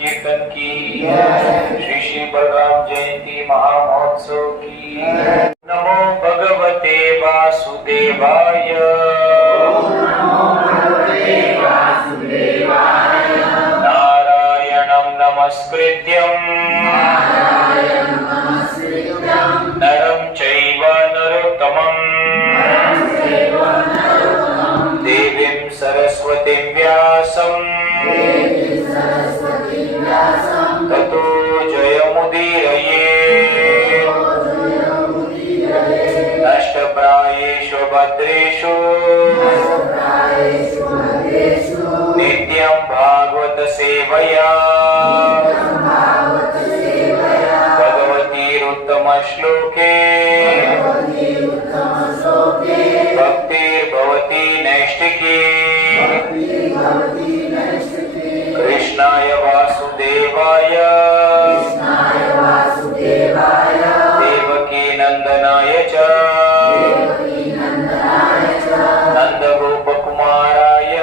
संकीर्तन की, श्री श्री बलराम जयंती महामहोत्सव की। नमो भगवते वासुदेवाय। नारायणं नमस्कृत्यं नरं चैव नरोत्तमं देवीं सरस्वतीं व्यासं ततो जयमुदीरये। नष्टप्रायेषु भद्रेषु नित्यं भागवत सेवया भगवतीरुत्तम श्लोके भक्तिर्भवति नैष्ठिकी। कृष्णाय वासुदेवाय देवकी नंदनाय च नंदगोपकुमाराय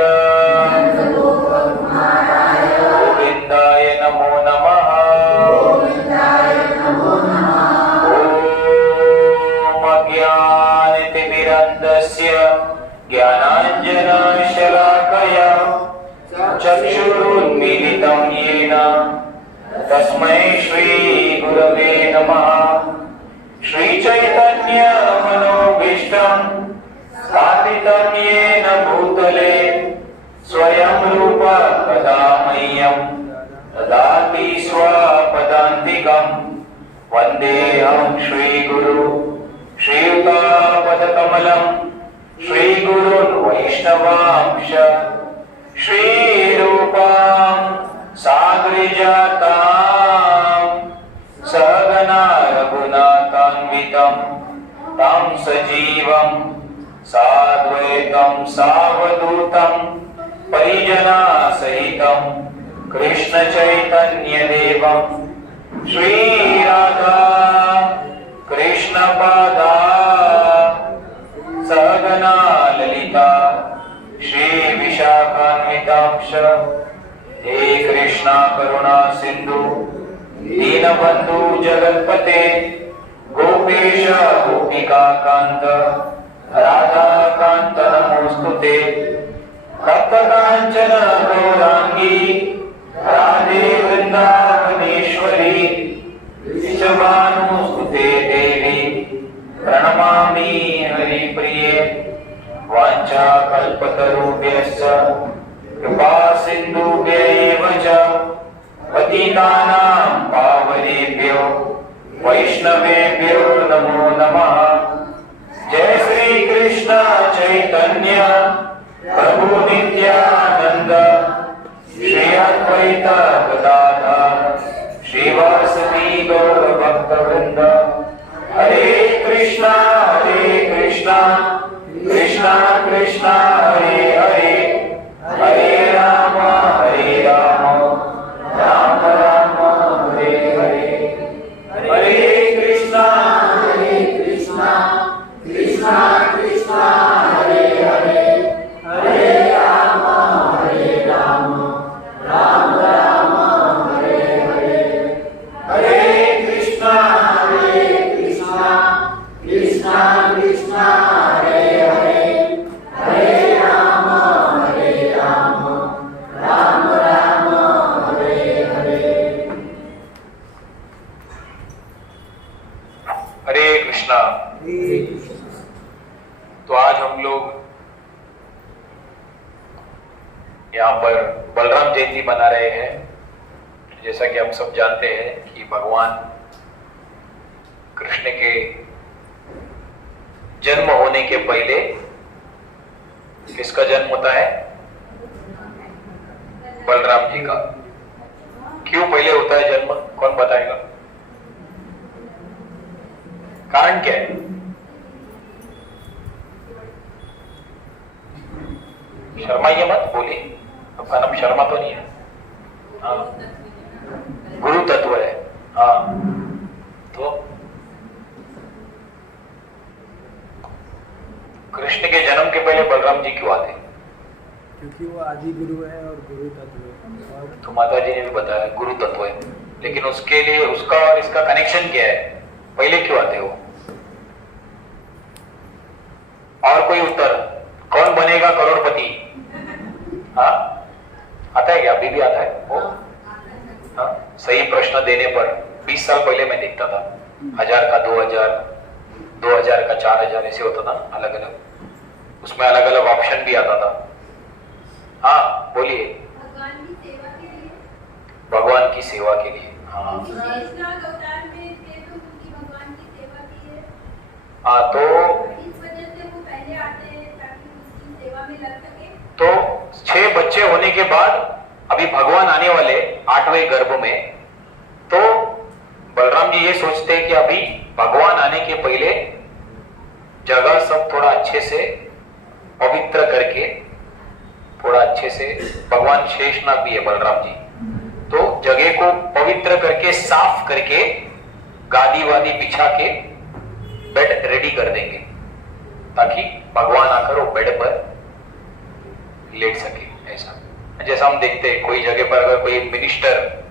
गोविंदाय नमो नमः। ॐ अज्ञानतिमिरन्धस्य ज्ञानाञ्जनशलाकया चक्षुरुन्मीलितं येन तस्मै श्रीगुरवे नमः। श्रीचैतन्यमनोभीष्टं स्थापितं येन भूतले स्वयं रूप कदा मह्यं ददाति स्वपदान्तिकं। वन्देऽहं श्रीगुरु श्रीयुतापदकमलं श्रीगुरुन् वैष्णवांश श्रीरूपां साग्रजातां सहगना रघुनाथान्वितं तं सजीवं साद्वैतं सावधूतं परिजनसहितं कृष्णचैतन्यदेवं श्रीराधा कृष्णपादा सहगना ललिता श्री विशाखान्वितांश। हे कृष्णा करुणा सिंधु दीनबंधु जगत्पते गोपेश गोपिका कांत राधा कांत नमोस्तुते। तप्तकांचन गौरांगी राधे वृंदावनेश्वरी विश्वभानुस्तुते देवी प्रणमामि हरिप्रिये। वाञ्छाकल्पतरुभ्यश्च कृपा सिन्धुभ्यैव च पतितानां पावनेभ्यो वैष्णवेभ्यो नमो नमः। जय श्री कृष्ण चैतन्य प्रभु नित्यानंद श्री अद्वैत गदाधर श्रीवासवी गौर भक्तवृंद। हरे कृष्णा कृष्णा कृष्णा हरे हरे हरे राम राम राम हरे हरे। हरे कृष्णा कृष्णा कृष्णा हरे हरे हरे राम राम राम हरे हरे। हरे कृष्णा कृष्णा कृष्णा हरे हरे हरे राम राम राम हरे हरे। हरे कृष्णा। तो आज हम लोग यहाँ पर बलराम जयंती मना रहे हैं। जैसा कि हम सब जानते हैं कि भगवान कृष्ण के जन्म होने के पहले किसका जन्म होता है? बलराम जी का। क्यों पहले होता है जन्म? कौन बताएगा? कारण क्या है? शर्माइए मत, बोलिए। आपका नाम शर्मा तो नहीं है? हाँ, गुरु तत्व है। हाँ, तो कृष्ण के जन्म के पहले बलराम जी क्यों आते? क्योंकि वो आदि गुरु है और गुरु तत्व है। और तो माता जी ने भी बताया गुरु तत्व है, लेकिन उसके लिए उसका और इसका कनेक्शन क्या है, पहले क्यों आते हो? और कोई उत्तर? कौन बनेगा करोड़पति? हाँ, आता है क्या? अभी भी आता है वो? हाँ, सही प्रश्न देने पर 20 साल पहले मैं देखता था, 1000 का 2000, 2000 का 4000 ऐसे होता था अलग अलग, उसमें अलग अलग ऑप्शन भी आता था। हाँ बोलिए। भगवान की सेवा के लिए। भगवान की सेवा के लिए, हाँ। शेषनाग अवतार में थे तो उनकी भगवान की सेवा की है। हाँ, तो इस वजह से वो पहले आते हैं ताकि उसकी सेवा में लग सके। तो 6 बच्चे होने के बाद अभी भगवान आने वाले 8वें गर्भ में, तो बलराम जी ये सोचते हैं कि अभी भगवान आने के पहले जगह सब थोड़ा अच्छे से पवित्र करके, थोड़ा अच्छे से, भगवान शेषनाग भी है बलराम जी, तो जगह को पवित्र करके साफ करके गादी वादी बिछा के बेड रेडी कर देंगे ताकि भगवान आकर वो बेड पर लेट सके। ऐसा जैसा हम देखते हैं कोई जगह पर अगर कोई मिनिस्टर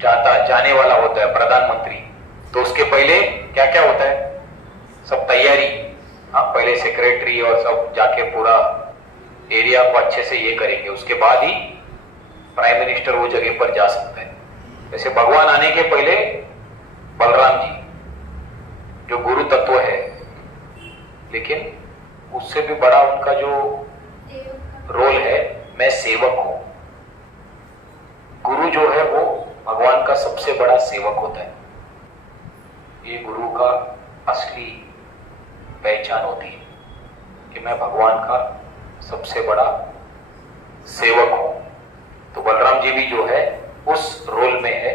जाने वाला होता है, प्रधानमंत्री, तो उसके पहले क्या क्या होता है, सब तैयारी। हाँ, पहले सेक्रेटरी और सब जाके पूरा एरिया को अच्छे से ये करेंगे, उसके बाद ही प्राइम मिनिस्टर वो जगह पर जा सकता है। जैसे भगवान आने के पहले बलराम जी जो गुरु तत्व है, लेकिन उससे भी बड़ा उनका जो रोल है, मैं सेवक हूं। गुरु जो है वो भगवान का सबसे बड़ा सेवक होता है। ये गुरु का असली पहचान होती है कि मैं भगवान का सबसे बड़ा सेवक हूं। तो बलराम जी भी जो है उस रोल में है,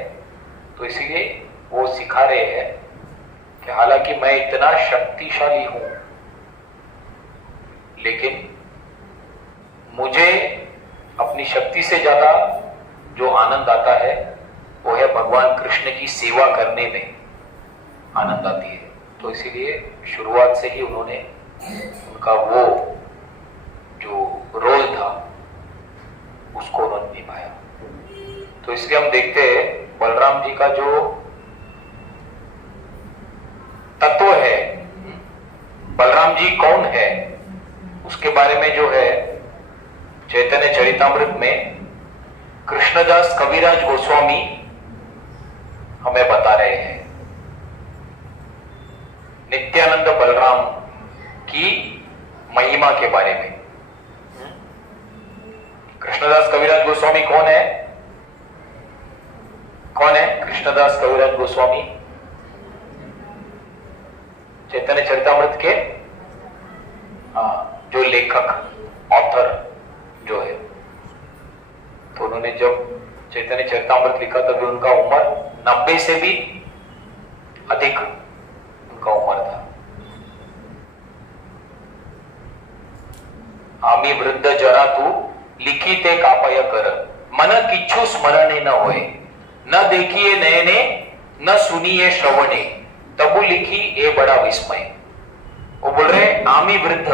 तो इसीलिए वो सिखा रहे हैं कि हालांकि मैं इतना शक्तिशाली हूं, लेकिन मुझे अपनी शक्ति से ज्यादा जो आनंद आता है वो है भगवान कृष्ण की सेवा करने में आनंद आती है। तो इसीलिए शुरुआत से ही उन्होंने उनका वो जो रोल था उसको उन्होंने निभाया। तो इसलिए हम देखते हैं बलराम जी का जो तत्व है, बलराम जी कौन है, उसके बारे में जो है चैतन्य चरितामृत में कृष्णदास कविराज गोस्वामी हमें बता रहे हैं। नित्यानंद बलराम की महिमा के बारे में। कृष्णदास कविराज गोस्वामी कौन है? कौन है कृष्णदास कविराज गोस्वामी? चैतन्य चरितामृत के जो लेखक, ऑथर जो है, तो उन्होंने जब चैतन्य चरितामृत लिखा तभी उनका उम्र 90 से भी अधिक उनका उम्र था। आम्ही वृद्ध जरा तू लिखी ते कापय कर, मन किच्छु स्मरणे न होए, न देखिए नयने न सुनिए श्रवणे, तबु लिखी ए बड़ा विस्मय। वो बोल रहे आमी वृद्ध,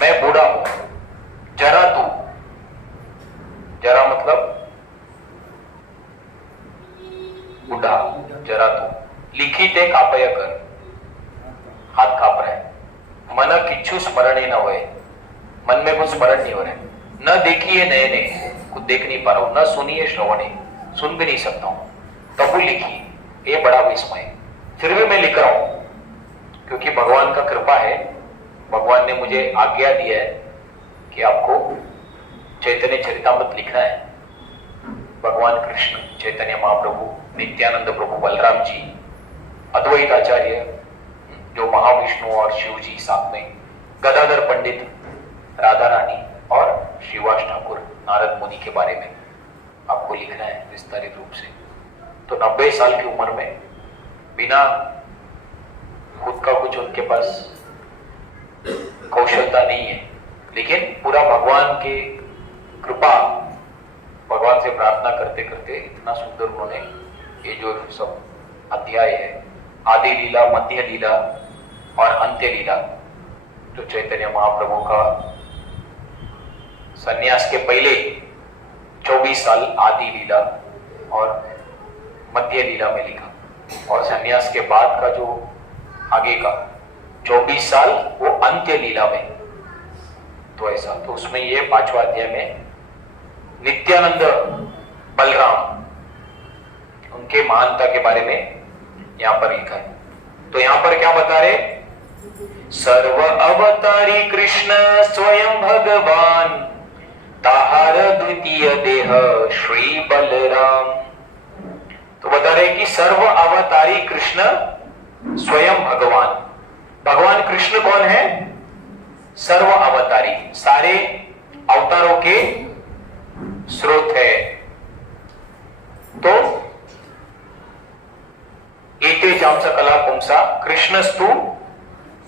मैं बूढ़ा हूं, जरा तू, जरा मतलब बूढ़ा, जरा तू, लिखी ते कापय कर, हाथ कांप रहे, मन किच्छु स्मरणे न होए, मन में कुछ स्मरण नहीं हो रहा है, न देखिए नयने, कुछ देख नहीं पा रहा हूं, न सुनिए श्रवणे, सुन भी नहीं सकता हूं, तबु लिखी ये बड़ा विस्मय, फिर भी मैं लिख रहा हूं क्योंकि भगवान का कृपा है। भगवान ने मुझे आज्ञा दिया है कि आपको चैतन्य चरितामृत लिखना है। भगवान कृष्ण, चैतन्य महाप्रभु, नित्यानंद प्रभु, बलराम जी, अद्वैत आचार्य जो महाविष्णु और शिव जी साथ में, गदाधर पंडित, राधा रानी और श्रीवास ठाकुर, नारद मुनि के बारे में आपको लिखना है विस्तारित रूप से। तो 90 साल की उम्र में बिना खुद का कुछ उनके पास कौशलता नहीं है, लेकिन पूरा भगवान के कृपा, भगवान से प्रार्थना करते करते इतना सुंदर उन्होंने ये जो सब अध्याय है, आदि लीला, मध्य लीला और अंत्य लीला, जो चैतन्य महाप्रभु का सन्यास के पहले 24 साल आदि लीला और मध्य लीला में लिखा, और सन्यास के बाद का जो आगे का 24 साल वो अंत्य लीला में। तो ऐसा, तो उसमें ये 5वां अध्याय में नित्यानंद बलराम उनके महानता के बारे में यहां पर लिखा है। तो यहां पर क्या बता रहे, सर्व अवतारी कृष्ण स्वयं भगवान, ताहार द्वितीय देह श्री बलराम। तो बता रहे कि सर्व अवतारी कृष्ण स्वयं भगवान। भगवान कृष्ण कौन है? सर्व अवतारी, सारे अवतारों के स्रोत है। तो एते जाम सकला पुंसा कृष्णस्तु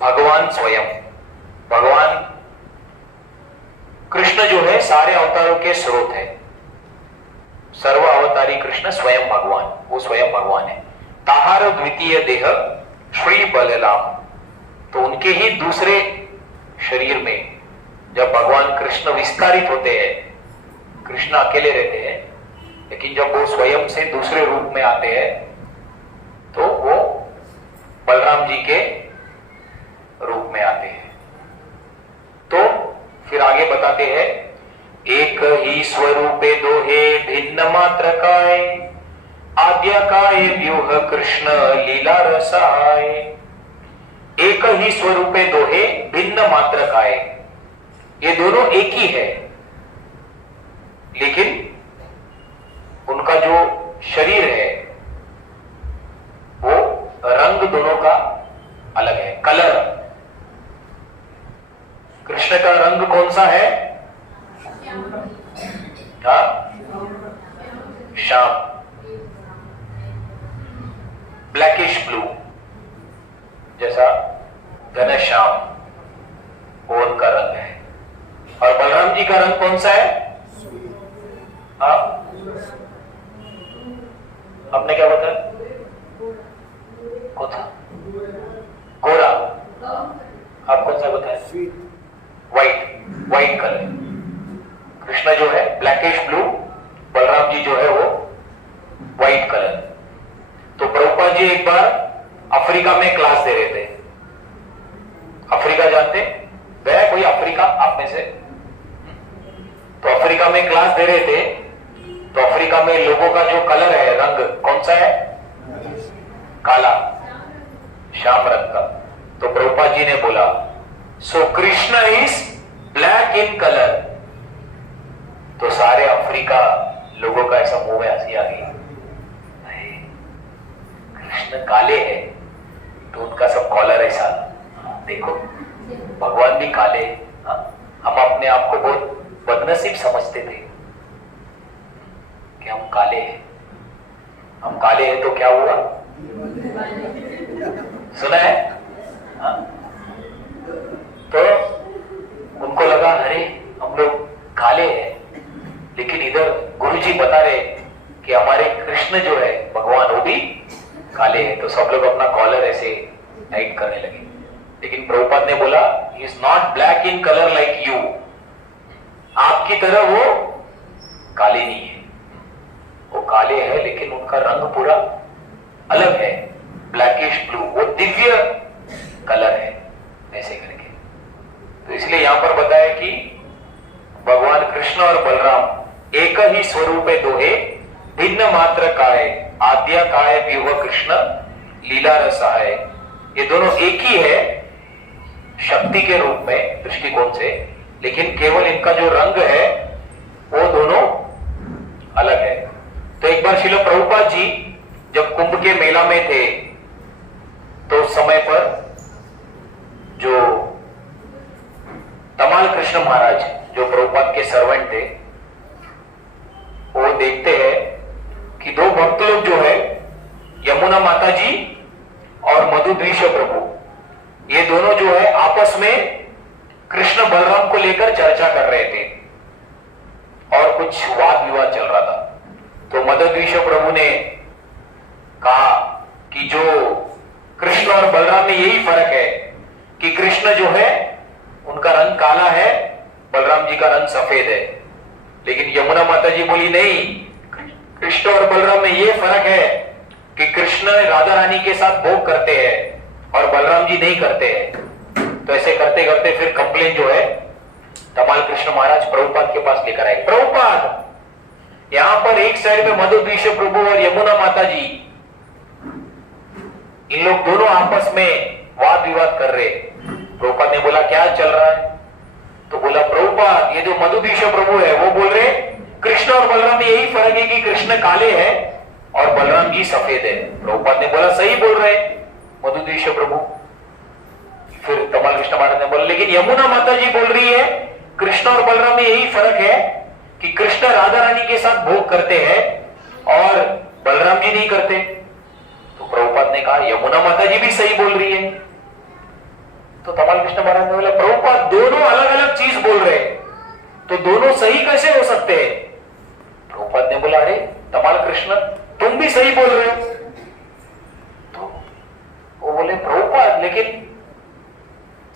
भगवान स्वयं। भगवान कृष्ण जो है सारे अवतारों के स्रोत है। सर्व अवतारी कृष्ण स्वयं भगवान, वो स्वयं भगवान है। ताहार द्वितीय देह श्री बलराम, तो उनके ही दूसरे शरीर में जब भगवान कृष्ण विस्तारित होते हैं, कृष्ण अकेले रहते हैं, लेकिन जब वो स्वयं से दूसरे रूप में आते हैं तो वो बलराम जी के रूप में आते हैं। तो फिर आगे बताते हैं, एक ही स्वरूपे दोहे भिन्न मात्र काय, आद्य काय व्यूह कृष्ण लीला रसाय। एक ही स्वरूपे दोहे भिन्न मात्र काय, ये दोनों एक ही है, लेकिन उनका जो शरीर है वो रंग दोनों का अलग है। कलर, कृष्ण का रंग कौन सा है? हाँ, श्याम, ब्लैकिश ब्लू, जैसा घनश्याम, वो उनका रंग है। और बलराम जी का रंग कौन सा है? हाँ, आपने क्या बताया? कौन सा? गोरा। आप कौन सा बताया? White, white colour. कृष्ण जो है ब्लैकिश ब्लू, बलराम जी जो है वो व्हाइट कलर। तो प्रभुपाद जी एक बार अफ्रीका में क्लास दे रहे थे। अफ्रीका जानते? गया कोई अफ्रीका आप में से? तो अफ्रीका में क्लास दे रहे थे, तो अफ्रीका में लोगों का जो कलर है, रंग कौन सा है? काला, श्याम रंग का। तो प्रभुपाद जी ने बोला, so Krishna is black in colour. तो सारे अफ्रीका लोगों का ऐसा मुंह में हंसी आ गई, कृष्ण काले हैं तो उनका सब कॉलर ऐसा, देखो भगवान भी काले। हम अपने आप को बहुत बदनसीब समझते थे कि हम काले हैं। हम काले हैं तो क्या हुआ? सुना है? हाँ? तो उनको लगा अरे हम लोग काले हैं, लेकिन इधर गुरुजी बता रहे कि हमारे कृष्ण जो है भगवान वो भी काले हैं। तो सब लोग अपना कॉलर ऐसे टाइट करने लगे। लेकिन प्रभुपाद ने बोला, he is not black in colour like you. आपकी तरह वो काले नहीं है, वो काले है लेकिन उनका रंग पूरा अलग है, ब्लैकिश ब्लू, वो दिव्य कलर है, ऐसे करके। तो इसलिए यहां पर बताया कि भगवान कृष्ण और बलराम एक ही स्वरूप दोहे भिन्न मात्र काय, आद्य काय व्यूह कृष्ण लीला रसाय। ये दोनों एक ही है शक्ति के रूप में, दृष्टिकोण से, लेकिन केवल इनका जो रंग है वो दोनों अलग है। तो एक बार श्रील प्रभुपाद जी जब कुंभ के मेला में थे, तो उस समय पर जो तमाल कृष्ण महाराज जो प्रभुपाद के सर्वेंट थे, वो देखते हैं कि दो भक्त लोग जो है, यमुना माता जी और मधुद्वीष प्रभु, ये दोनों जो है आपस में कृष्ण बलराम को लेकर चर्चा कर रहे थे और कुछ वाद विवाद चल रहा था। तो मधुद्वीष प्रभु ने कहा कि जो कृष्ण और बलराम में यही फर्क है कि कृष्ण जो है उनका रंग काला है बलराम जी का रंग सफेद है। लेकिन यमुना माता जी बोली नहीं, कृष्ण और बलराम में ये फर्क है कि कृष्ण राधा रानी के साथ भोग करते हैं और बलराम जी नहीं करते हैं। तो ऐसे करते करते फिर कंप्लेन जो है धमाल कृष्ण महाराज प्रभुपाद के पास लेकर आए। प्रभुपाद, यहां पर एक साइड में मधुद्वीष प्रभु और यमुना माता जी, इन लोग दोनों आपस में वाद विवाद कर रहे। प्रभुपाद ने बोला क्या चल रहा है? तो बोला प्रभुपाद, ये जो मधुद्वीष प्रभु है वो बोल रहे कृष्ण और बलराम में यही फर्क है कि कृष्ण काले हैं और बलराम जी सफेद है। प्रभुपाद ने बोला सही बोल रहे मधुद्वीष प्रभु। फिर धमाल कृष्ण महाराज ने बोला लेकिन यमुना माता जी बोल रही है कृष्ण और बलराम में यही फर्क है कि कृष्ण राधा रानी के साथ भोग करते हैं और बलराम जी नहीं करते। तो प्रभुपाद ने कहा यमुना माता जी भी सही बोल रही है। तो धमाल कृष्ण महाराज ने बोला प्रभुपाद, दोनों अलग अलग चीज बोल रहे हैं, तो दोनों सही कैसे हो सकते हैं? प्रभुपाद ने बोला अरे धमाल कृष्ण, तुम भी सही बोल रहे हो। तो वो बोले प्रभुपाद, लेकिन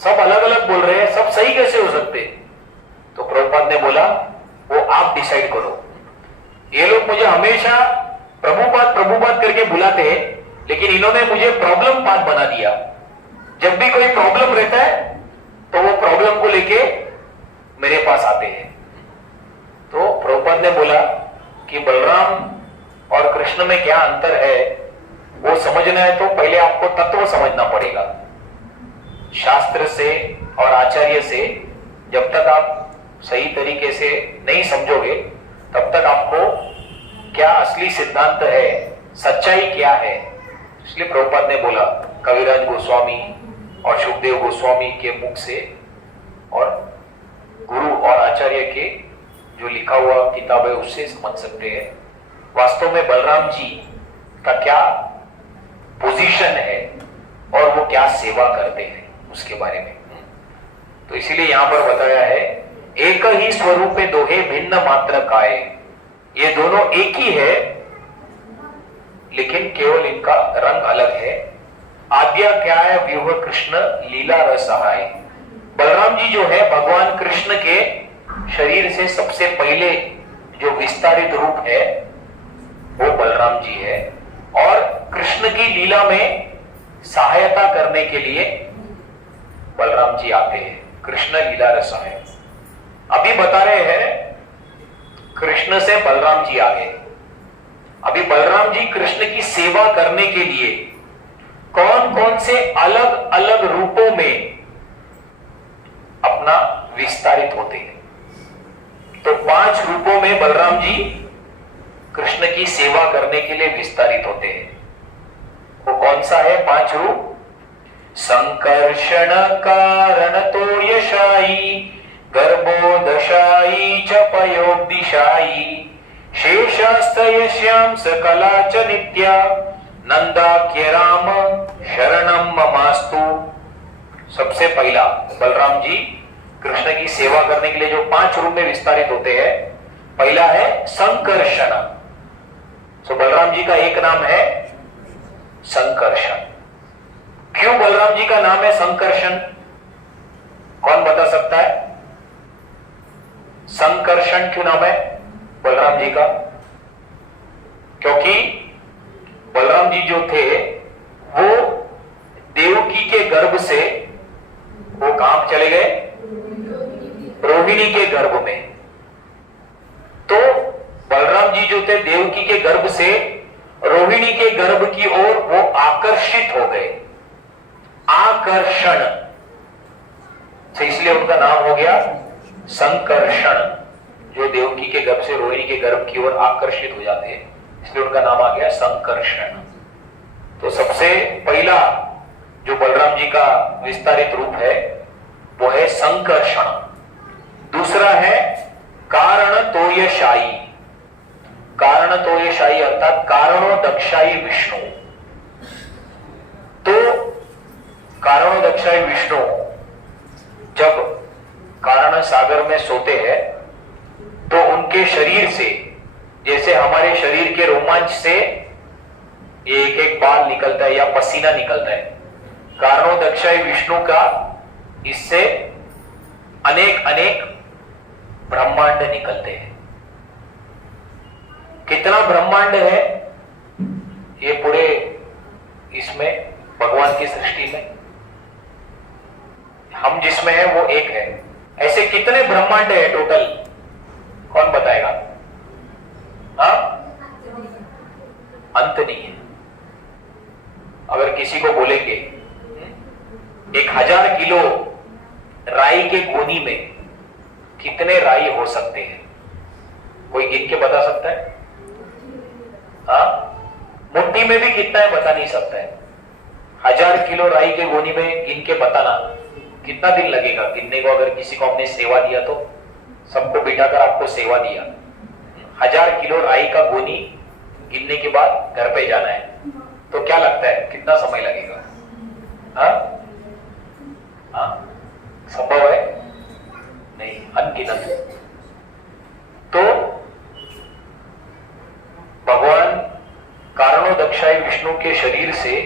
सब अलग अलग बोल रहे हैं, सब सही कैसे हो सकते? तो प्रभुपाद ने बोला वो आप डिसाइड करो। ये लोग मुझे हमेशा प्रभुपाद प्रभुपाद करके बुलाते हैं, लेकिन इन्होंने मुझे प्रॉब्लम पाद बना दिया। जब भी कोई प्रॉब्लम रहता है तो वो प्रॉब्लम को लेके मेरे पास आते हैं। तो प्रभुपाद ने बोला कि बलराम और कृष्ण में क्या अंतर है वो समझना है तो पहले आपको तत्व समझना पड़ेगा। शास्त्र से और आचार्य से जब तक आप सही तरीके से नहीं समझोगे तब तक आपको क्या असली सिद्धांत है, सच्चाई क्या है। इसलिए प्रभुपाद ने बोला कविराज गोस्वामी और सुखदेव गोस्वामी के मुख से और गुरु और आचार्य के जो लिखा हुआ किताब है उससे समझ सकते हैं वास्तव में बलराम जी का क्या पोजीशन है और वो क्या सेवा करते हैं उसके बारे में। तो इसीलिए यहां पर बताया है एक ही स्वरूप दोहे भिन्न मात्र काय। ये दोनों एक ही है लेकिन केवल इनका रंग अलग है। आद्या क्या है व्यूह कृष्ण लीला रसहाय। बलराम जी जो है भगवान कृष्ण के शरीर से सबसे पहले जो विस्तारित रूप है वो बलराम जी है और कृष्ण की लीला में सहायता करने के लिए बलराम जी आते हैं। कृष्ण लीला रसहाय अभी बता रहे हैं, कृष्ण से बलराम जी आगे। अभी बलराम जी कृष्ण की सेवा करने के लिए कौन कौन से अलग अलग रूपों में अपना विस्तारित होते हैं। तो 5 रूपों में बलराम जी कृष्ण की सेवा करने के लिए विस्तारित होते हैं। वो कौन सा है 5 रूप? संकर्षण कारण तो यशाई, गर्भोदशाई च पयोदिशाई, शेषास्तयश्याम सकला च नित्या, नंदाख्य राम शरणम ममास्तु। सबसे पहला बलराम जी कृष्ण की सेवा करने के लिए जो 5 रूप में विस्तारित होते हैं, पहला है संकर्षण। तो बलराम जी का एक नाम है संकर्षण। क्यों बलराम जी का नाम है संकर्षण? कौन बता सकता है संकर्षण क्यों नाम है बलराम जी का? क्योंकि बलराम जी जो थे वो देवकी के गर्भ से वो कहां चले गए? रोहिणी के गर्भ में। तो बलराम जी जो थे देवकी के गर्भ से रोहिणी के गर्भ की ओर वो आकर्षित हो गए। आकर्षण से इसलिए उनका नाम हो गया संकर्षण। जो देवकी के गर्भ से रोहिणी के गर्भ की ओर आकर्षित हो जाते हैं इसलिए उनका नाम आ गया संकर्षण। तो सबसे पहला जो बलराम जी का विस्तारित रूप है वो है संकर्षण। दूसरा है कारण तोयशाई। कारण तोयशाई अर्थात कारणोदक्षाई विष्णु। तो कारणोदक्षाई विष्णु जब कारण सागर में सोते हैं तो उनके शरीर से जैसे हमारे शरीर के रोमांच से एक एक बाल निकलता है या पसीना निकलता है, कारणोदक्षाई विष्णु का इससे अनेक अनेक ब्रह्मांड निकलते हैं। कितना ब्रह्मांड है ये पूरे इसमें भगवान की सृष्टि में, हम जिसमें है वो एक है। ऐसे कितने ब्रह्मांड है टोटल, कौन बताएगा? हाँ, अंत नहीं है। अगर किसी को बोलेंगे 1000 किलो राई के गोनी में कितने राई हो सकते हैं, कोई गिन के बता सकता है? हाँ, मुट्ठी में भी कितना है बता नहीं सकता है। 1000 किलो राई के गोनी में गिन के बताना कितना दिन लगेगा गिनने को? अगर किसी को हमने सेवा दिया तो, सबको बिठाकर आपको सेवा दिया, 1000 किलो राई का गोनी गिनने के बाद घर पे जाना है, तो क्या लगता है कितना समय लगेगा? हाँ हाँ, संभव है? नहीं, अनगिनत। तो भगवान कारणोदक्षाय विष्णु के शरीर से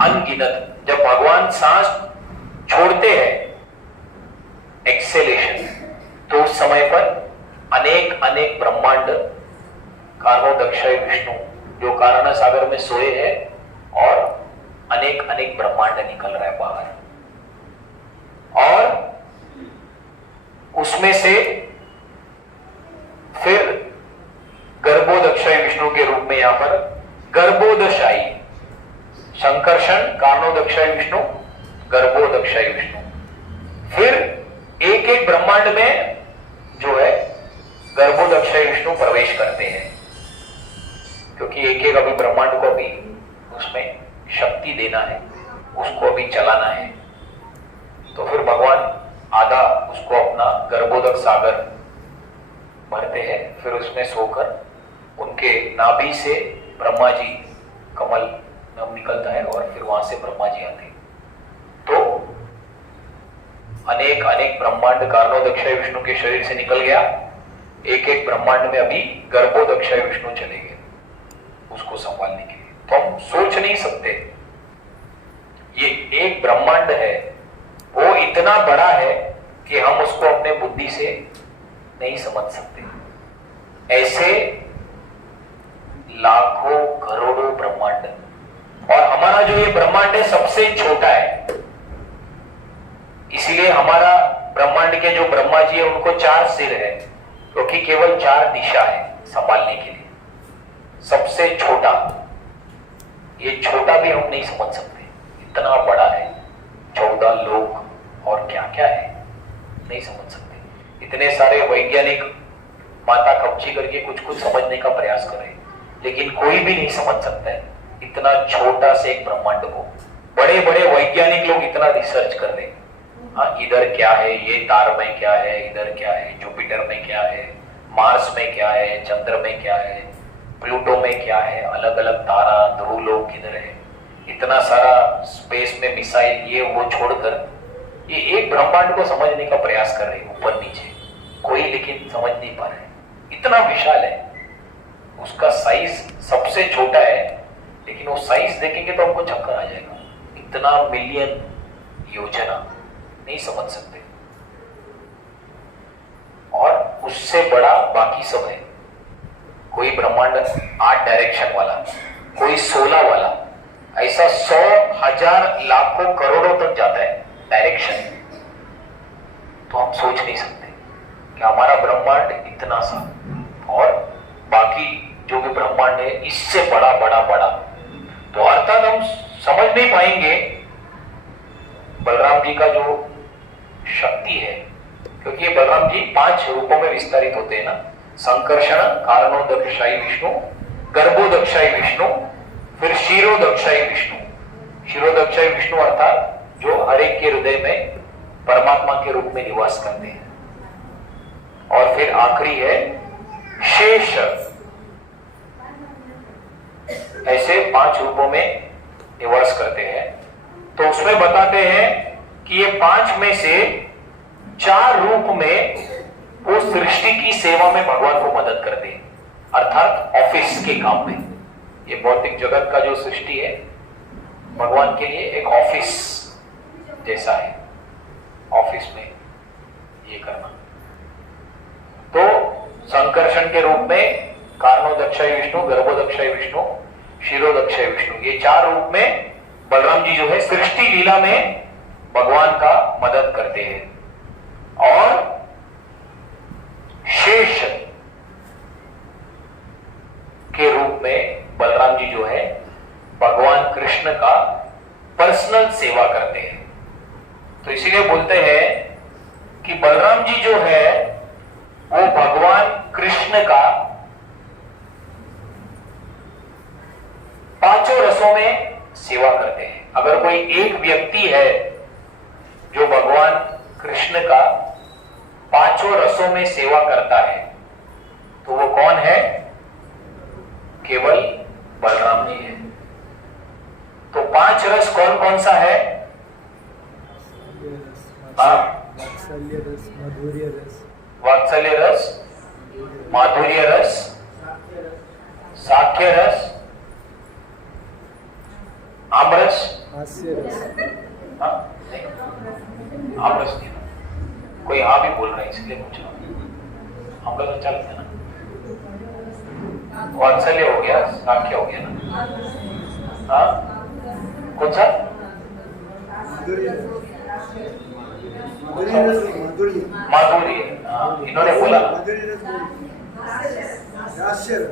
अनगिनत, जब भगवान सांस छोड़ते हैं एक्सेलेशन, तो उस समय पर अनेक अनेक ब्रह्मांड कारणोदक्षाय विष्णु जो कारण सागर में सोए हैं और अनेक अनेक ब्रह्मांड निकल रहा है बाहर, और उसमें से फिर गर्भोदक्षाय विष्णु के रूप में यहां पर गर्भोदशाई, संकर्षण कारणोदक्षाय विष्णु, गर्भोदक्षाय विष्णु, फिर एक एक ब्रह्मांड में जो है गर्भोदक्षाय विष्णु प्रवेश करते हैं, क्योंकि एक एक अभी ब्रह्मांड को भी उसमें शक्ति देना है, उसको अभी चलाना है। तो फिर भगवान आधा उसको अपना गर्भोदक सागर भरते हैं, फिर उसमें सोकर उनके नाभि से ब्रह्मा जी कमल नम निकलता है और फिर वहां से ब्रह्मा जी आते हैं। तो अनेक अनेक ब्रह्मांड कारणोदक्षाय विष्णु के शरीर से निकल गया, एक एक ब्रह्मांड में अभी गर्भोदक्षाय विष्णु चले गए उसको संभालने के लिए। तो हम सोच नहीं सकते, ये एक ब्रह्मांड है वो इतना बड़ा है कि हम उसको अपने बुद्धि से नहीं समझ सकते। ऐसे लाखों करोड़ों ब्रह्मांड, और हमारा जो ये ब्रह्मांड है सबसे छोटा है, इसीलिए हमारा ब्रह्मांड के जो ब्रह्मा जी है उनको 4 सिर है, क्योंकि केवल 4 दिशा है संभालने के लिए। सबसे छोटा, ये छोटा भी हम नहीं समझ सकते, इतना बड़ा है, 14 लोग और क्या क्या है नहीं समझ सकते। इतने सारे वैज्ञानिक माता कब्जी करके कुछ कुछ समझने का प्रयास कर रहे हैं, लेकिन कोई भी नहीं समझ सकता है इतना छोटा से एक ब्रह्मांड को। बड़े बड़े वैज्ञानिक लोग इतना रिसर्च कर रहे हैं, हाँ इधर क्या है, ये तार में क्या है, इधर क्या है, जुपिटर में क्या है, मार्स में क्या है, चंद्र में क्या है, प्लूटो में क्या है, अलग अलग तारा ध्रुव लोग किधर है, इतना सारा स्पेस में मिसाइल ये वो छोड़कर ये एक ब्रह्मांड को समझने का प्रयास कर रहे हैं ऊपर नीचे, कोई लेकिन समझ नहीं पा रहे। इतना विशाल है, उसका साइज सबसे छोटा है, लेकिन वो साइज देखेंगे तो हमको चक्कर आ जाएगा। इतना मिलियन योजना नहीं समझ सकते, और उससे बड़ा बाकी सब है। कोई ब्रह्मांड 8 डायरेक्शन वाला, कोई 16 वाला, ऐसा 100 1000 लाखों करोड़ों तक जाता है डायरेक्शन। तो हम सोच नहीं सकते कि हमारा ब्रह्मांड इतना सा और बाकी जो भी ब्रह्मांड है इससे बड़ा बड़ा बड़ा। तो अर्थात हम समझ नहीं पाएंगे बलराम जी का जो शक्ति है, क्योंकि बलराम जी 5 रूपों में विस्तारित होते हैं ना, संकर्षण कारणोदक्षाय विष्णु, गर्भोदक्षाय विष्णु, फिर क्षीरोदक्षाय विष्णु। क्षीरोदक्षाय विष्णु अर्थात जो हर एक के हृदय में परमात्मा के रूप में निवास करते हैं, और फिर आखिरी है शेष। ऐसे 5 रूपों में निवास करते हैं। तो उसमें बताते हैं कि ये 5 में से 4 रूप में वो सृष्टि की सेवा में भगवान को मदद करते हैं, अर्थात ऑफिस के काम में। ये भौतिक जगत का जो सृष्टि है भगवान के लिए एक ऑफिस जैसा है, ऑफिस में ये करना। तो संकर्षण के रूप में कारणोदक्षय विष्णु, गर्भोदक्षय विष्णु, शिरोदक्षय विष्णु, ये 4 रूप में बलराम जी जो है सृष्टि लीला में भगवान का मदद करते हैं। और शेष के रूप में बलराम जी जो है भगवान कृष्ण का पर्सनल सेवा करते हैं। तो इसीलिए बोलते हैं कि बलराम जी जो है वो भगवान कृष्ण का 5 रसों में सेवा करते हैं। अगर कोई एक व्यक्ति है जो भगवान कृष्ण का 5 रसों में सेवा करता है तो वो कौन है? केवल बलराम जी है। तो 5 रस कौन कौन सा है? वात्सल्य रस, माधुर्य रस, वात्सल्य रस, माधुर्य रस, साख्य रस, आमरस, हास्य रस, आमरस नहीं, कोई हाँ भी बोल रहा है इसलिए पूछ रहा हूं। आमरस अच्छा लगता है ना? वात्सल्य हो गया, साख्य हो गया ना? हाँ, कौन सा? माधुर्य, इन्होंने बोला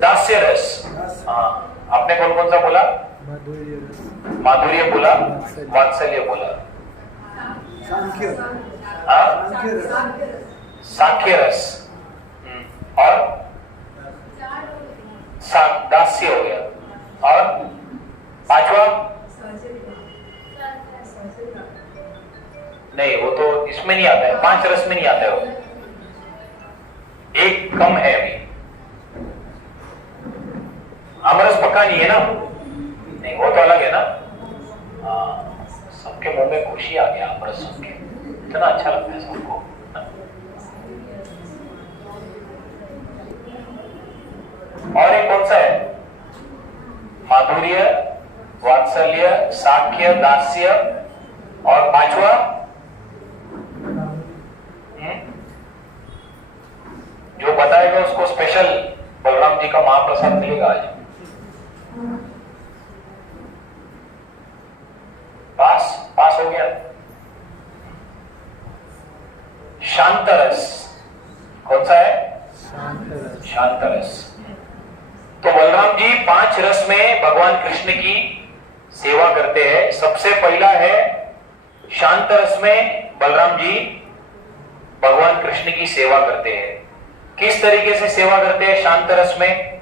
दास्य रस। हाँ, आपने कौन कौन सा बोला? माधुर्य रस, माधुर्य बोला, वात्सल्य बोला, साख्य रस और दास्य हो गया। और 5वां नहीं, वो तो इसमें नहीं आता है, 5 रस में नहीं आता है वो, एक कम है अभी। आमरस पक्का नहीं है ना? नहीं, वो तो अलग है ना। सबके मुंह में खुशी आ गया आमरस सुन के, इतना अच्छा लगता है सबको। और एक कौन सा है? माधुर्य, वात्सल्य, साख्य, दास्य और 5वां जो बताएगा उसको स्पेशल बलराम जी का महाप्रसाद मिलेगा आज। पास हो गया। शांतरस कौन सा है? शांतरस। तो बलराम जी 5 रस में भगवान कृष्ण की सेवा करते हैं। सबसे पहला है शांत रस में बलराम जी भगवान कृष्ण की सेवा करते हैं। किस तरीके से सेवा करते हैं शांत रस में?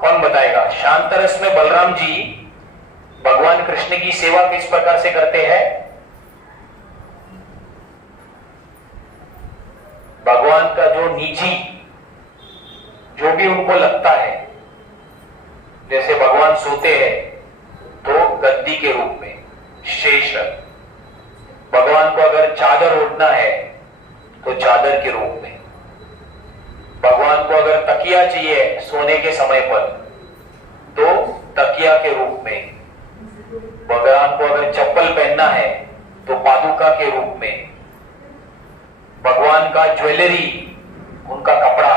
कौन बताएगा? शांत रस में बलराम जी भगवान कृष्ण की सेवा किस प्रकार से करते हैं? भगवान का जो निजी जो भी उनको लगता है, जैसे भगवान सोते हैं तो गद्दी के रूप में शेष, भगवान को अगर चादर ओढ़ना है तो चादर के रूप में, भगवान को अगर तकिया चाहिए सोने के समय पर तो तकिया के रूप में, भगवान को अगर चप्पल पहनना है तो पादुका के रूप में, भगवान का ज्वेलरी, उनका कपड़ा।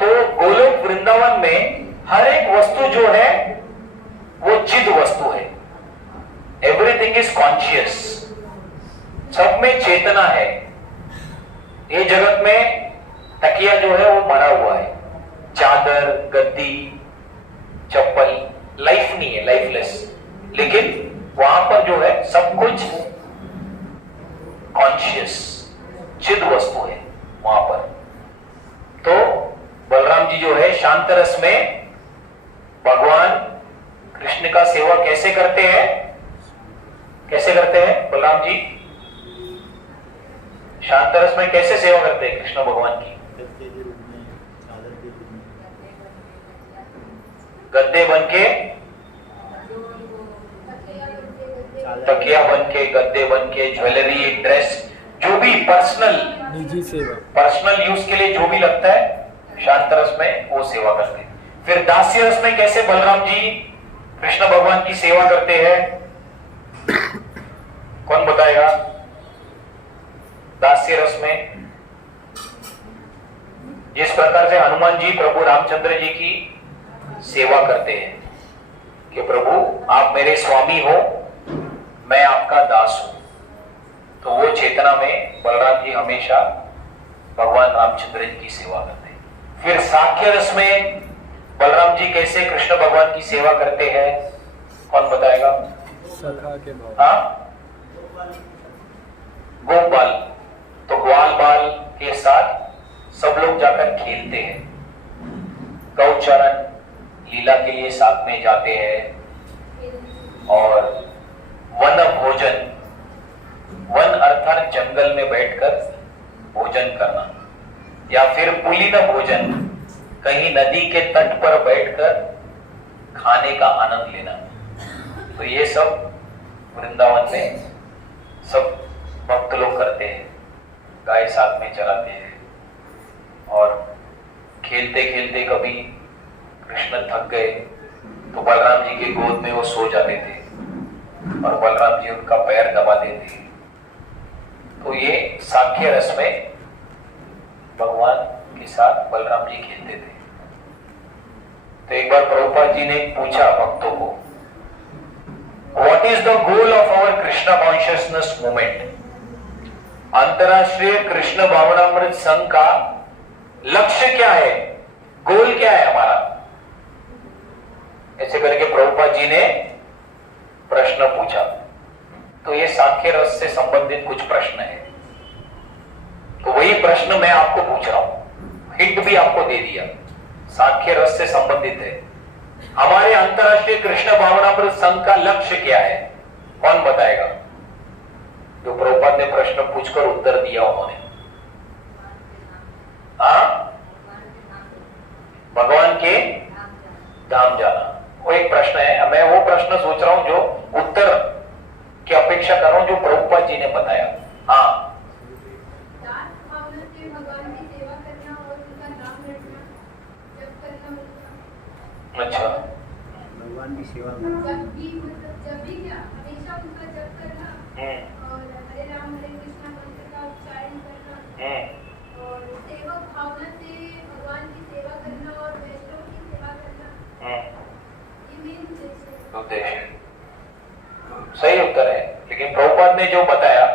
तो गोलोक वृंदावन में हर एक वस्तु जो है वो चिद वस्तु है। एवरीथिंग इज कॉन्शियस, सब में चेतना है। ये जगत में तकिया जो है वो मरा हुआ है, चादर, गद्दी, चप्पल लाइफ नहीं है, लाइफलेस। लेकिन वहां पर जो है सब कुछ कॉन्शियस चिद वस्तु है वहां पर। तो बलराम जी जो है शांत रस में भगवान कृष्ण का सेवा कैसे करते हैं? कैसे करते हैं बलराम जी? शांत रस में कैसे सेवा करते हैं कृष्ण भगवान की? गद्दे बन के, तकिया बन के, गद्दे बन के, ज्वेलरी, ड्रेस, जो भी पर्सनल निजी सेवा, पर्सनल यूज के लिए जो भी लगता है शांत रस में वो सेवा करते हैं। फिर दास्य रस में कैसे बलराम जी कृष्ण भगवान की सेवा करते हैं? कौन बताएगा? दास्य रस में जिस प्रकार से हनुमान जी प्रभु रामचंद्र जी की सेवा करते हैं कि प्रभु आप मेरे स्वामी हो, मैं आपका दास हूं, तो वो चेतना में बलराम जी हमेशा भगवान रामचंद्र जी की सेवा करते हैं। फिर साख्य रस में बलराम जी कैसे कृष्ण भगवान की सेवा करते हैं, कौन बताएगा? सखा के भाव। हाँ, गोपाल, तो ग्वाल बाल के साथ सब लोग जाकर खेलते हैं, गौचरण लीला के लिए साथ में जाते हैं। और वन भोजन, वन अर्थात जंगल में बैठकर भोजन करना, या फिर पुलिन भोजन, कहीं नदी के तट पर बैठकर खाने का आनंद लेना। तो ये सब वृंदावन में सब भक्त लोग करते हैं, गाय साथ में चलाते हैं और खेलते खेलते कभी कृष्ण थक गए तो बलराम जी की गोद में वो सो जाते थे और बलराम जी उनका पैर दबा देते। तो ये साख्य रस में भगवान के साथ बलराम जी खेलते थे। तो एक बार प्रभुपाद जी ने पूछा भक्तों को, what is the goal of our Krishna consciousness movement? अंतरराष्ट्रीय कृष्ण भावनामृत संघ का लक्ष्य क्या है, गोल क्या है हमारा? ऐसे करके प्रभुपाद जी ने प्रश्न पूछा। तो ये साख्य रस से संबंधित कुछ प्रश्न है, तो वही प्रश्न मैं आपको पूछ रहा हूं, हिंट भी आपको दे दिया, साख्य रस से संबंधित है। हमारे अंतरराष्ट्रीय कृष्ण भावनामृत संघ का लक्ष्य क्या है, कौन बताएगा? जो प्रभुपाद ने प्रश्न पूछकर उत्तर दिया उन्होंने। भगवान के धाम जाना, वो एक प्रश्न है। मैं वो प्रश्न सोच रहा हूं जो उत्तर की अपेक्षा कर रहा हूं जो प्रभुपाद जी ने बताया। हाँ, भगवान की सेवा करना और उनका नाम रटना, जप करना। अच्छा, भगवान की सेवा जब भी क्या हमेशा उनका जप करना और हरे राम हरे कृष्णा मंत्र का उच्चारण करना और सेवक भावना से भगवान की सेवा करना और वैष्णव की सेवा करना, ये मेन उद्देश्य है। सही उत्तर है, लेकिन प्रभुपाद ने जो बताया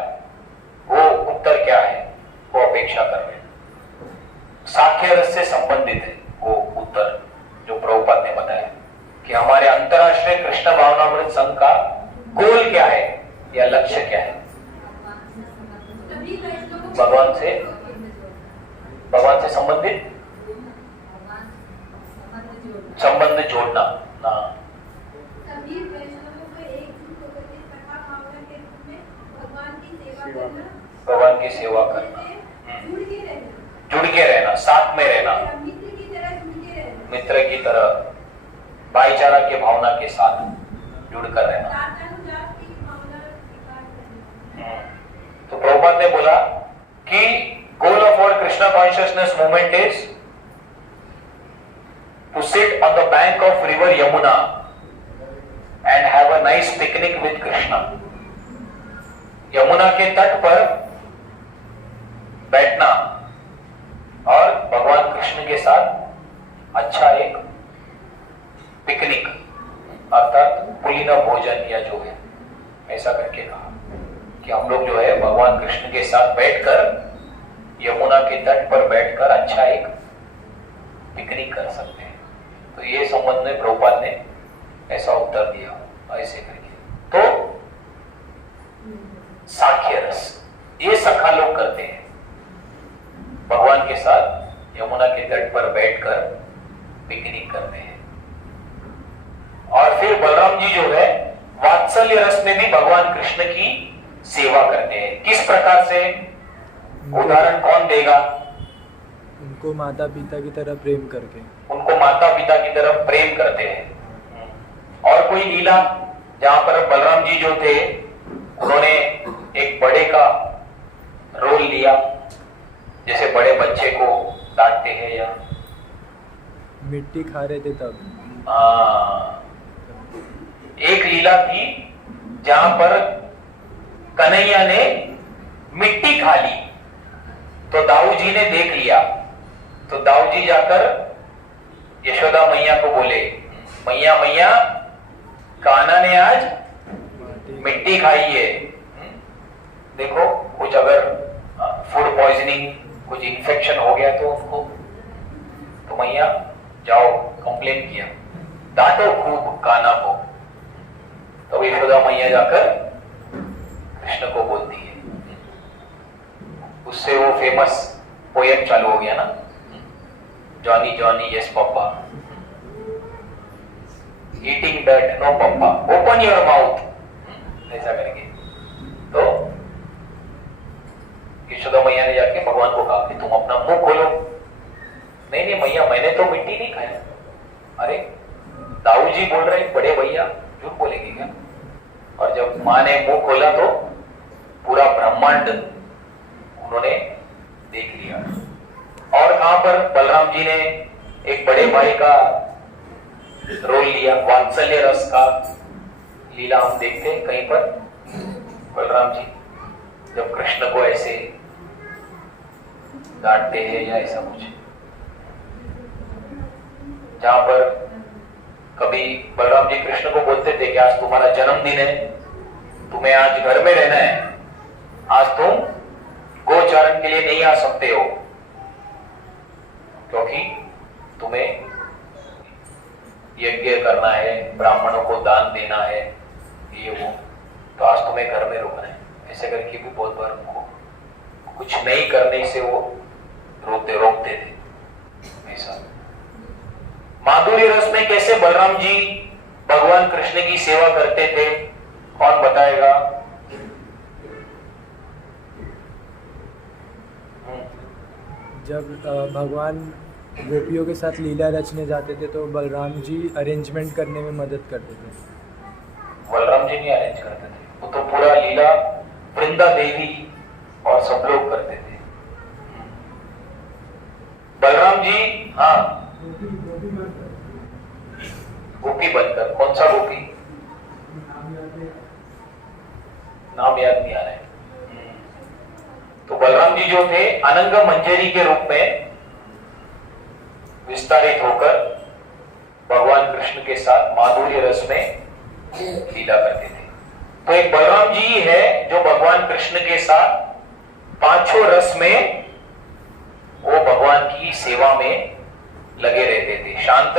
वो उत्तर क्या है वो अपेक्षा कर रहे हैं। साख्य रस से संबंधित है वो उत्तर जो प्रभुपाद ने बताया कि हमारे अंतरराष्ट्रीय कृष्ण भावनामृत संघ का गोल क्या है या लक्ष्य क्या है। भगवान से संबंधित संबंध जोड़ना। सभी वैष्णवों को एकजुट होकर के सखा भावना के रूप में भगवान की सेवा करना, भगवान की सेवा करना, जुड़ के रहना, साथ में रहना, मित्र की तरह जुड़ के रहना, मित्र की तरह भाईचारा की भावना के साथ जुड़कर रहना। दातानुदास की भावना स्वीकार करना। तो प्रभुपाद ने बोला कि goal of our Krishna consciousness movement is to sit on the bank of river Yamuna and have a nice picnic with Krishna. Yamuna के तट पर बैठना और भगवान कृष्ण के साथ अच्छा एक पिकनिक अर्थात पुलिन भोजन या जो है ऐसा करके कहा कि हम लोग जो है भगवान कृष्ण के साथ बैठकर यमुना के तट पर बैठकर अच्छा एक पिकनिक कर सकते हैं। तो ये संबंध में प्रभुपाद ने ऐसा उत्तर दिया ऐसे करके। तो साख्य रस ये सखा लोग करते हैं, भगवान के साथ यमुना के तट पर बैठकर पिकनिक करते हैं। और फिर बलराम जी जो है वात्सल्य रस में भी भगवान कृष्ण की सेवा करते हैं। किस प्रकार से, उदाहरण कौन देगा? उनको माता पिता की तरह प्रेम करके, उनको माता पिता की तरफ प्रेम करते हैं। और कोई लीला जहां पर बलराम जी जो थे उन्होंने एक बड़े का रोल लिया, जैसे बड़े बच्चे को डांटते हैं या मिट्टी खा रहे थे तब। एक लीला थी जहां पर कन्हैया ने मिट्टी खा ली तो दाऊ जी ने देख लिया तो दाऊ जी जाकर यशोदा मैया को बोले, मैया मैया कान्हा ने आज मिट्टी खाई है। देखो कुछ अगर फूड पॉइजनिंग, कुछ इन्फेक्शन हो गया तो उनको, तो मैया जाओ कंप्लेन किया, डांटो खूब कान्हा को। तो यशोदा मैया जाकर कृष्ण को बोलती है, उससे वो फेमस पोएम चालू हो गया ना, Johnny Johnny yes papa, eating dirt no papa, open your mouth, ऐसा करके। तो यशोदा मैया ने जाके भगवान को कहा कि तुम अपना मुंह खोलो। नहीं नहीं मैया मैंने तो मिट्टी नहीं खाया। अरे दाऊ जी बोल रहे बड़े भैया झूठ बोलेंगे क्या? और जब मां ने मुंह खोला तो पूरा ब्रह्मांड उन्होंने देख लिया। और कहां पर बलराम जी ने एक बड़े भाई का रोल लिया, वात्सल्य रस का लीला हम देखते हैं कहीं पर। बलराम जी जब कृष्ण को ऐसे डांटते हैं या ऐसा कुछ, जहां पर कभी बलराम जी कृष्ण को बोलते थे कि आज तुम्हारा जन्मदिन है, तुम्हें आज घर में रहना है, आज तुम गोचारण के लिए नहीं आ सकते हो क्योंकि तुम्हें यज्ञ करना है, ब्राह्मणों को दान देना है, ये वो, तो आज तुम्हें घर में रुकना है। ऐसे करके भी बहुत बार उनको कुछ नहीं करने से वो रोकते थे। ऐसा माधुर्य रस में कैसे बलराम जी भगवान कृष्ण की सेवा करते थे, कौन बताएगा? जब भगवान गोपियों के साथ लीला रचने जाते थे तो बलराम जी अरेंजमेंट करने में मदद करते थे। बलराम जी नहीं अरेंज करते थे, वो तो पूरा लीला वृंदा देवी और सब लोग करते थे। बलराम जी हाँ गोपी बनकर, कौन सा गोपी? नाम याद नहीं आ रहा है। तो बलराम जी जो थे अनंग मंजरी के रूप में विस्तारित होकर भगवान कृष्ण के साथ माधुर्य रस में लीला करते थे। तो एक बलराम जी है जो भगवान कृष्ण के साथ पांचों रस में वो भगवान की सेवा में लगे रहते थे। शांत